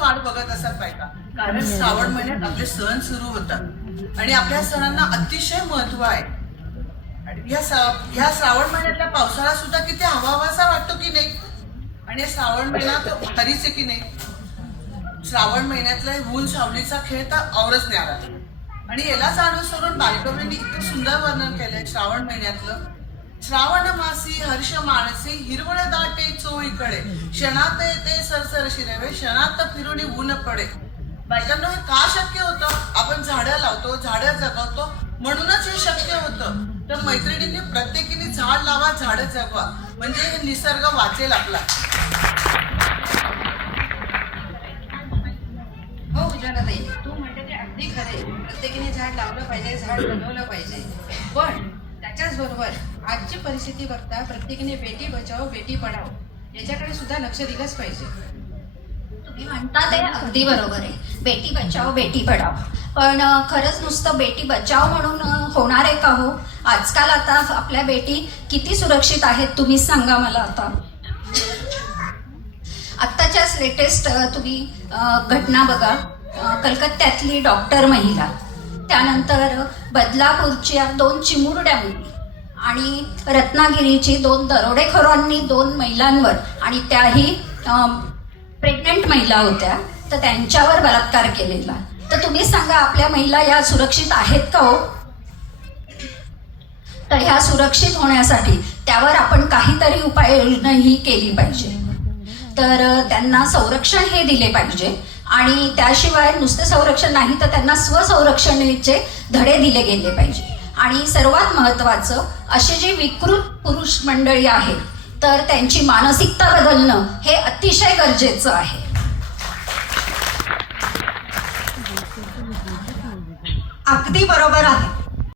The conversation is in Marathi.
वाट बघत असतात बायका कारण श्रावण महिन्यात आपले सण सुरू होतात. आणि आपल्या सणांना अतिशय महत्त्व आहे. या ह्या श्रावण महिन्यातल्या पावसाळा सुद्धा किती हवाहवासा वाटतो की नाही? आणि या श्रावण महिना तर हरीच आहे की नाही? श्रावण महिन्यातला ऊन सावलीचा खेळ तर औरच नाही आला आणि यालाच अनुसरून बालकवींनी इतकं सुंदर वर्णन केलंय श्रावण महिन्यातलं. श्रावण मासी हर्ष मानसी हिरवळ दाटे चोळीकडे क्षणात येते सरसर शिरवे क्षणात फिरून ऊन पडे बायकांना हे का शक्य होतं आपण झाडं लावतो झाडं जगवतो म्हणूनच हे शक्य होतं तर मैत्रिणींनी प्रत्येकीने झाड लावा झाडं जगवा म्हणजे हे निसर्ग वाचेल आपला हो उज्ज्वलाताई तू म्हणते ते अगदी खरे प्रत्येकीने झाड लावलं पाहिजे झाड बनवलं पाहिजे पण त्याच्याचबरोबर आजची परिस्थिती बघता प्रत्येकीने बेटी बचाव बेटी पढाओ याच्याकडे सुद्धा लक्ष दिलंच पाहिजे. तुम्ही म्हणता ते अगदी बरोबर आहे. बेटी बचाव बेटी पढाव पण खरंच नुसतं बेटी बचाव म्हणून होणार आहे का हो? आजकाल आता आपल्या बेटी किती सुरक्षित आहेत तुम्हीच सांगा मला आता. आत्ताच्याच लेटेस्ट तुम्ही घटना बघा. कलकत्त्यातली डॉक्टर महिला. त्यानंतर बदलापूरच्या दोन चिमुरड्या मुली आणि रत्नागिरीची दोन दरोडेखोरांनी दोन महिलांवर आणि त्याही प्रेग्नंट महिला होत्या तर त्यांच्यावर बलात्कार केलेला. तर तुम्ही सांगा आपल्या महिला या सुरक्षित आहेत का हो? तर ह्या सुरक्षित होण्यासाठी त्यावर आपण काहीतरी उपाययोजनाही केली पाहिजे. तर त्यांना संरक्षण हे दिले पाहिजे. आणि त्याशिवाय नुसते संरक्षण नाही तर त्यांना स्वसंरक्षणाचे धडे दिले गेले पाहिजे. आणि सर्वात महत्त्वाचं अशी जी विकृत पुरुष मंडळी आहेत तर त्यांची मानसिकता बदलणं हे अतिशय गरजेचं आहे. अगदी बरोबर आहे.